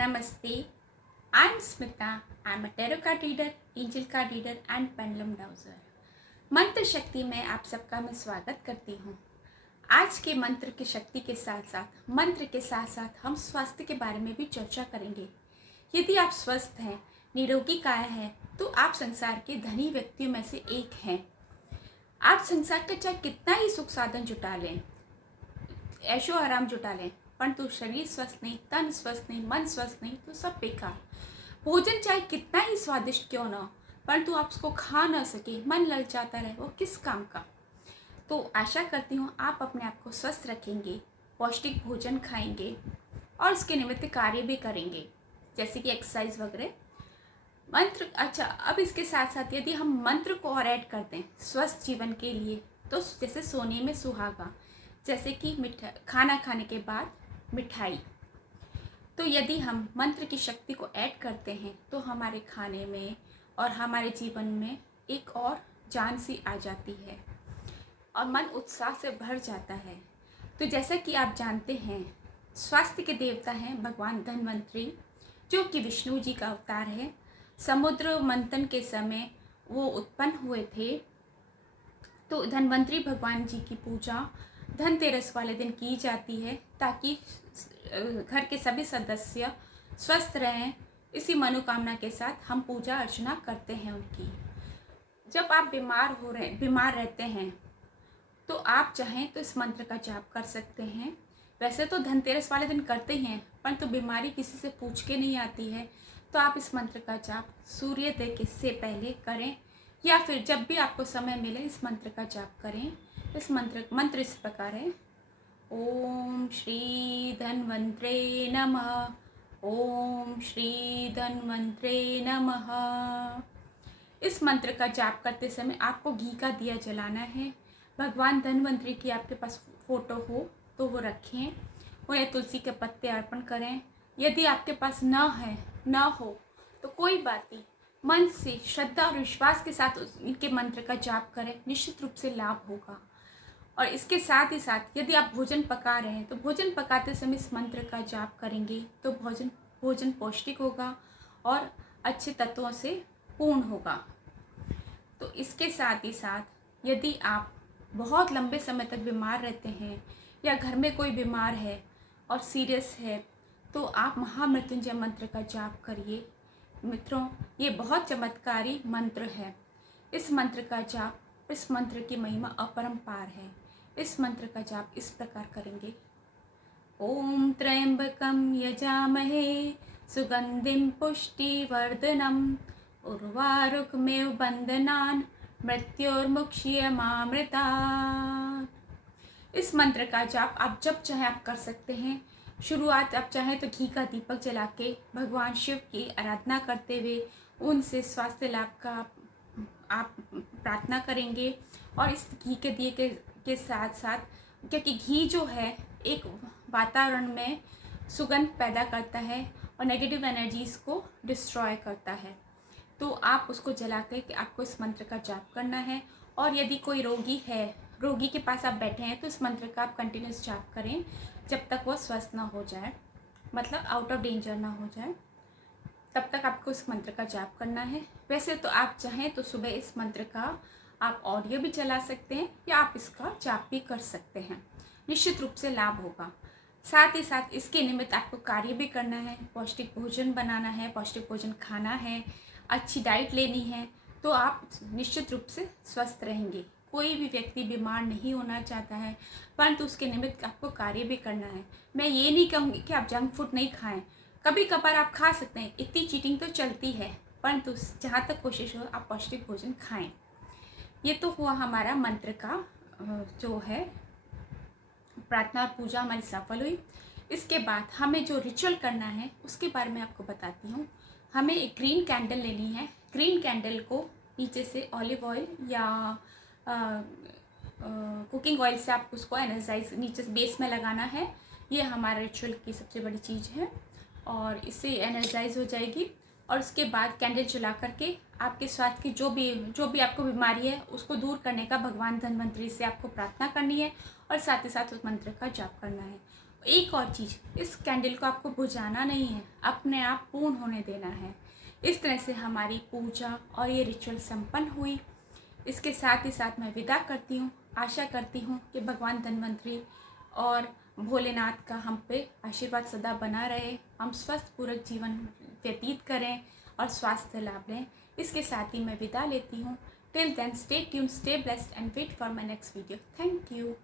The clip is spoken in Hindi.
Namaste. I'm Smita. I'm a tarot card reader, angel card reader and pendulum dowser. मंत्र शक्ति में आप सबका मैं स्वागत करती हूँ। आज के मंत्र की शक्ति के साथ साथ हम स्वास्थ्य के बारे में भी चर्चा करेंगे। यदि आप स्वस्थ हैं, निरोगी काया हैं, तो आप संसार के धनी व्यक्तियों में से एक हैं। आप संसार का चाहे कितना ही सुख साधन जुटा लें, ऐशो आराम जुटा लें, परंतु शरीर स्वस्थ नहीं, तन स्वस्थ नहीं, मन स्वस्थ नहीं, तो सब बेकार। भोजन चाहे कितना ही स्वादिष्ट क्यों ना हो, परंतु आप उसको खा ना सके, मन ललचाता रहे, वो किस काम का। तो आशा करती हूँ आप अपने आप को स्वस्थ रखेंगे, पौष्टिक भोजन खाएंगे और उसके निमित्त कार्य भी करेंगे, जैसे कि एक्सरसाइज वगैरह। मंत्र अच्छा, अब इसके साथ साथ यदि हम मंत्र को और ऐड करते हैं स्वस्थ जीवन के लिए, तो जैसे सोने में सुहागा, जैसे कि खाना खाने के बाद मिठाई। तो यदि हम मंत्र की शक्ति को ऐड करते हैं तो हमारे खाने में और हमारे जीवन में एक और जान सी आ जाती है और मन उत्साह से भर जाता है। तो जैसा कि आप जानते हैं, स्वास्थ्य के देवता हैं भगवान धन्वंतरी, जो कि विष्णु जी का अवतार है। समुद्र मंथन के समय वो उत्पन्न हुए थे। तो धन्वंतरी भगवान जी की पूजा धनतेरस वाले दिन की जाती है, ताकि घर के सभी सदस्य स्वस्थ रहें। इसी मनोकामना के साथ हम पूजा अर्चना करते हैं उनकी। जब आप बीमार रहते हैं, तो आप चाहें तो इस मंत्र का जाप कर सकते हैं। वैसे तो धनतेरस वाले दिन करते ही हैं, परंतु बीमारी किसी से पूछ के नहीं आती है, तो आप इस मंत्र का जाप सूर्योदय के से पहले करें, या फिर जब भी आपको समय मिले इस मंत्र का जाप करें। इस मंत्र इस प्रकार है: ओम श्री धन्वंतरे नमः, ओम श्री धन्वंतरे नमः। इस मंत्र का जाप करते समय आपको घी का दिया जलाना है। भगवान धन्वंतरी की आपके पास फोटो हो तो वो रखें, उन्हें तुलसी के पत्ते अर्पण करें। यदि आपके पास न हो तो कोई बात नहीं, मन से श्रद्धा और विश्वास के साथ इनके मंत्र का जाप करें, निश्चित रूप से लाभ होगा। और इसके साथ ही साथ यदि आप भोजन पका रहे हैं, तो भोजन पकाते समय इस मंत्र का जाप करेंगे तो भोजन पौष्टिक होगा और अच्छे तत्वों से पूर्ण होगा। तो इसके साथ ही साथ यदि आप बहुत लंबे समय तक बीमार रहते हैं या घर में कोई बीमार है और सीरियस है, तो आप महामृत्युंजय मंत्र का जाप करिए। मित्रों, ये बहुत चमत्कारी मंत्र है। इस मंत्र का जाप, इस मंत्र की महिमा अपरंपार है। इस मंत्र का जाप इस प्रकार करेंगे: ओम त्र्यंबकं यजामहे सुगंधिं पुष्टिवर्धनम् उर्वारुकमेव बंधनान् मृत्योर्मुक्षीयमामृतात्। इस मंत्र का जाप आप जब चाहे आप कर सकते हैं। शुरुआत आप चाहें तो घी का दीपक जला के भगवान शिव की आराधना करते हुए उनसे स्वास्थ्य लाभ का आप प्रार्थना करेंगे। और इस घी के दिए के साथ साथ, क्योंकि घी जो है एक वातावरण में सुगंध पैदा करता है और नेगेटिव एनर्जीज़ को डिस्ट्रॉय करता है, तो आप उसको जला के आपको इस मंत्र का जाप करना है। और यदि कोई रोगी के पास आप बैठे हैं, तो इस मंत्र का आप कंटिन्यूस जाप करें जब तक वो स्वस्थ ना हो जाए, मतलब आउट ऑफ डेंजर ना हो जाए, तब तक आपको इस मंत्र का जाप करना है। वैसे तो आप चाहें तो सुबह इस मंत्र का आप ऑडियो भी चला सकते हैं या आप इसका जाप भी कर सकते हैं, निश्चित रूप से लाभ होगा। साथ ही साथ इसके निमित्त आपको कार्य भी करना है, पौष्टिक भोजन बनाना है, पौष्टिक भोजन खाना है, अच्छी डाइट लेनी है, तो आप निश्चित रूप से स्वस्थ रहेंगे। कोई भी व्यक्ति बीमार नहीं होना चाहता है, परंतु उसके निमित्त आपको कार्य भी करना है। मैं ये नहीं कहूँगी कि आप जंक फूड नहीं खाएं, कभी कभार आप खा सकते हैं, इतनी चीटिंग तो चलती है, परंतु जहाँ तक कोशिश हो आप पौष्टिक भोजन खाएं। ये तो हुआ हमारा मंत्र का जो है प्रार्थना और पूजा हमारी सफल हुई। इसके बाद हमें जो रिचुअल करना है उसके बारे में आपको बताती हूँ। हमें एक ग्रीन कैंडल लेनी है। ग्रीन कैंडल को नीचे से ऑलिव ऑयल या कुकिंग ऑयल से आप उसको एनर्जाइज नीचे से बेस में लगाना है। ये हमारा रिचुअल की सबसे बड़ी चीज़ है और इससे एनर्जाइज हो जाएगी। और उसके बाद कैंडल जला करके आपके स्वास्थ्य की जो भी आपको बीमारी है उसको दूर करने का भगवान धन्वंतरी से आपको प्रार्थना करनी है और साथ ही साथ उस मंत्र का जाप करना है। एक और चीज़, इस कैंडल को आपको बुझाना नहीं है, अपने आप पूर्ण होने देना है। इस तरह से हमारी पूजा और ये रिचुअल संपन्न हुई। इसके साथ ही साथ मैं विदा करती हूँ। आशा करती हूँ कि भगवान धन्वंतरी और भोलेनाथ का हम पे आशीर्वाद सदा बना रहे, हम स्वस्थ पूर्वक जीवन व्यतीत करें और स्वास्थ्य लाभ लें। इसके साथ ही मैं विदा लेती हूँ। Till then, stay tuned, stay blessed and wait for my next video. Thank you.